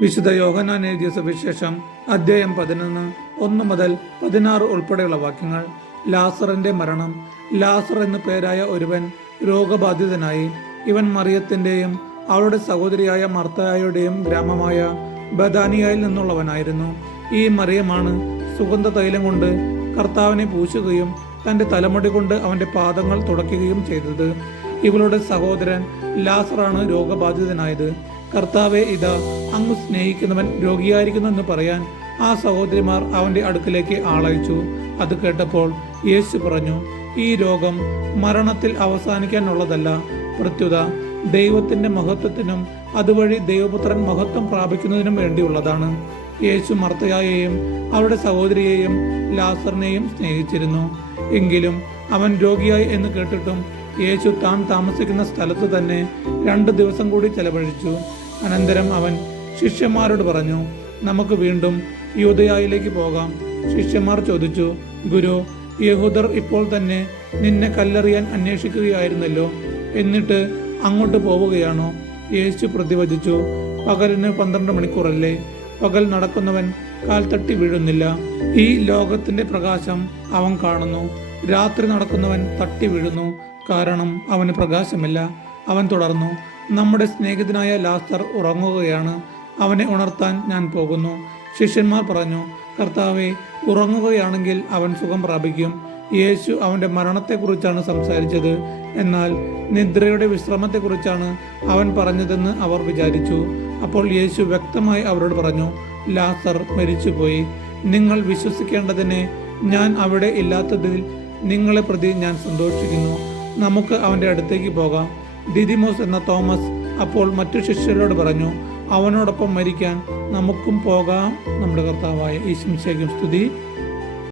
വിശുദ്ധ യോഹന്നാൻ എഴുതിയ സുവിശേഷം അധ്യായം 11 1 മുതൽ 16 ഉൾപ്പെടെയുള്ള വാക്യങ്ങൾ. ലാസറിന്റെ മരണം. ലാസർ എന്നു പേരായ ഒരുവൻ രോഗബാധിതനായി. ഇവൻ മറിയത്തിന്റെയും അവളുടെ സഹോദരിയായ മർത്തയായുടെയും ഗ്രാമമായ ബഥാനിയയിൽ നിന്നുള്ളവനായിരുന്നു. ഈ മറിയമാണ് സുഗന്ധ തൈലം കൊണ്ട് കർത്താവിനെ പൂശുകയും തന്റെ തലമുടി കൊണ്ട് അവന്റെ പാദങ്ങൾ തുടയ്ക്കുകയും ചെയ്തത്. ഇവളുടെ സഹോദരൻ ലാസറാണ് രോഗബാധിതനായത്. കർത്താവെ, ഇതാ അങ്ങ് സ്നേഹിക്കുന്നവൻ രോഗിയായിരിക്കുന്നു എന്ന് പറയാൻ ആ സഹോദരിമാർ അവന്റെ അടുക്കിലേക്ക് ആളയച്ചു. അത് കേട്ടപ്പോൾ യേശു പറഞ്ഞു, ഈ രോഗം മരണത്തിൽ അവസാനിക്കാനുള്ളതല്ല, പ്രത്യുത ദൈവത്തിന്റെ മഹത്വത്തിനും അതുവഴി ദൈവപുത്രൻ മഹത്വം പ്രാപിക്കുന്നതിനും വേണ്ടിയുള്ളതാണ്. യേശു മർത്തയായെയും അവരുടെ സഹോദരിയെയും ലാസറിനെയും സ്നേഹിച്ചിരുന്നു. എങ്കിലും അവൻ രോഗിയായി എന്ന് കേട്ടിട്ടും യേശു താൻ താമസിക്കുന്ന സ്ഥലത്ത് തന്നെ 2 ദിവസം കൂടി ചെലവഴിച്ചു. അനന്തരം അവൻ ശിഷ്യന്മാരോട് പറഞ്ഞു, നമുക്ക് വീണ്ടും യൂദയായിലേക്ക് പോകാം. ശിഷ്യന്മാർ ചോദിച്ചു, ഗുരു, യഹൂദർ ഇപ്പോൾ തന്നെ നിന്നെ കല്ലെറിയാൻ അന്വേഷിക്കുകയായിരുന്നല്ലോ, എന്നിട്ട് അങ്ങോട്ട് പോവുകയാണോ? യേശു പ്രതിവചിച്ചു, പകലിന് 12 മണിക്കൂറല്ലേ? പകൽ നടക്കുന്നവൻ കാൽ തട്ടി വീഴുന്നില്ല. ഈ ലോകത്തിന്റെ പ്രകാശം അവൻ കാണുന്നു. രാത്രി നടക്കുന്നവൻ തട്ടി വീഴുന്നു, കാരണം അവന് പ്രകാശമില്ല. അവൻ തുടർന്നു, നമ്മുടെ സ്നേഹിതനായ ലാസർ ഉറങ്ങുകയാണ്, അവനെ ഉണർത്താൻ ഞാൻ പോകുന്നു. ശിഷ്യന്മാർ പറഞ്ഞു, കർത്താവെ, ഉറങ്ങുകയാണെങ്കിൽ അവൻ സുഖം പ്രാപിക്കും. യേശു അവന്റെ മരണത്തെക്കുറിച്ചാണ് സംസാരിച്ചത്, എന്നാൽ നിദ്രയുടെ വിശ്രമത്തെക്കുറിച്ചാണ് അവൻ പറഞ്ഞതെന്ന് അവർ വിചാരിച്ചു. അപ്പോൾ യേശു വ്യക്തമായി അവരോട് പറഞ്ഞു, ലാസർ മരിച്ചുപോയി. നിങ്ങൾ വിശ്വസിക്കേണ്ടതിന് ഞാൻ അവിടെ ഇല്ലാത്തതിൽ നിങ്ങളെ പ്രതി ഞാൻ സന്തോഷിക്കുന്നു. നമുക്ക് അവന്റെ അടുത്തേക്ക് പോകാം. ദിദിമോസ് എന്ന തോമസ് അപ്പോൾ മറ്റു ശിഷ്യരോട് പറഞ്ഞു, അവനോടൊപ്പം മരിക്കാൻ നമുക്കും പോകാം. നമ്മുടെ കർത്താവായ യേശുമിശിഹായ്ക്ക് സ്തുതി.